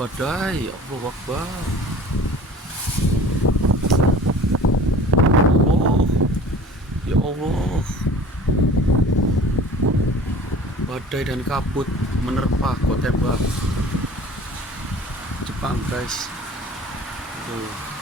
badai, Allahu Akbar. Oh, ya Allah. Badai dan kabut menerpa kota Jepang, guys. Tuh.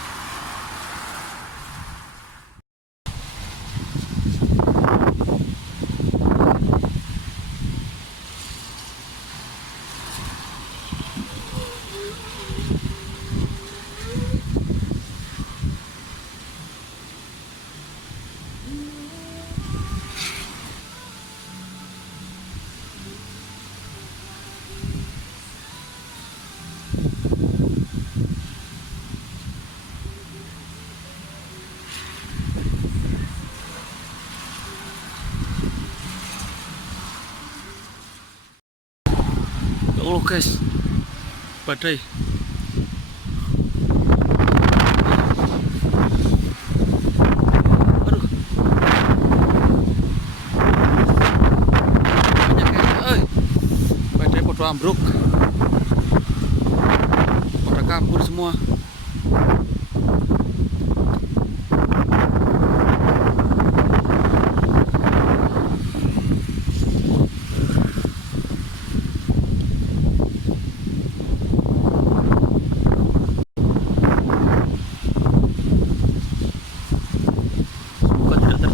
Ya Allah, guys, badai. Aduh, banyak guys. Badai podo ambruk, pada kabur semua.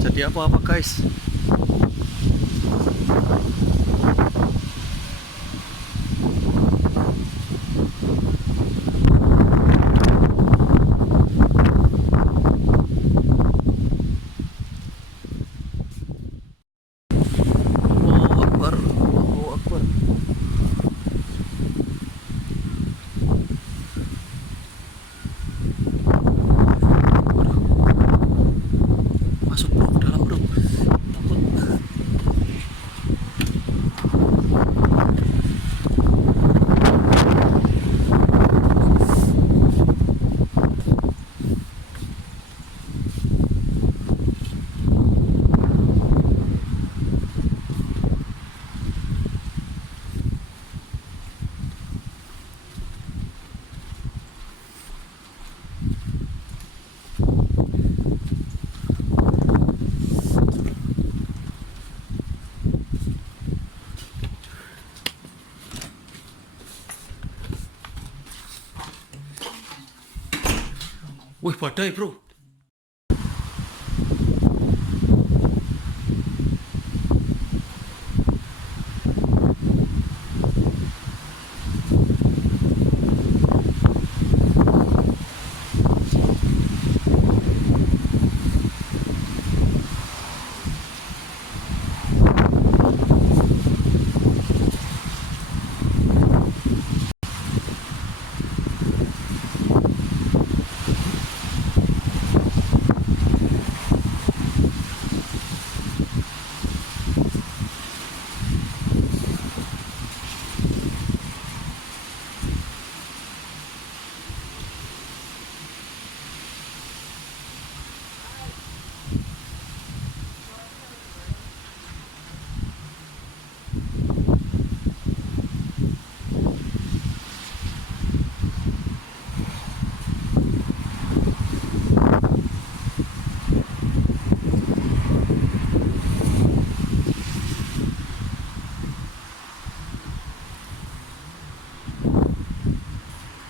Jadi apa-apa, guys. Allahu Akbar, Allahu Akbar. Masuk bro, ke dalam bro. Takut. Wih, badai bro.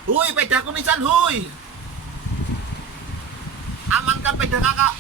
Hui, pedaku nisan hui. Amankan peda kakak.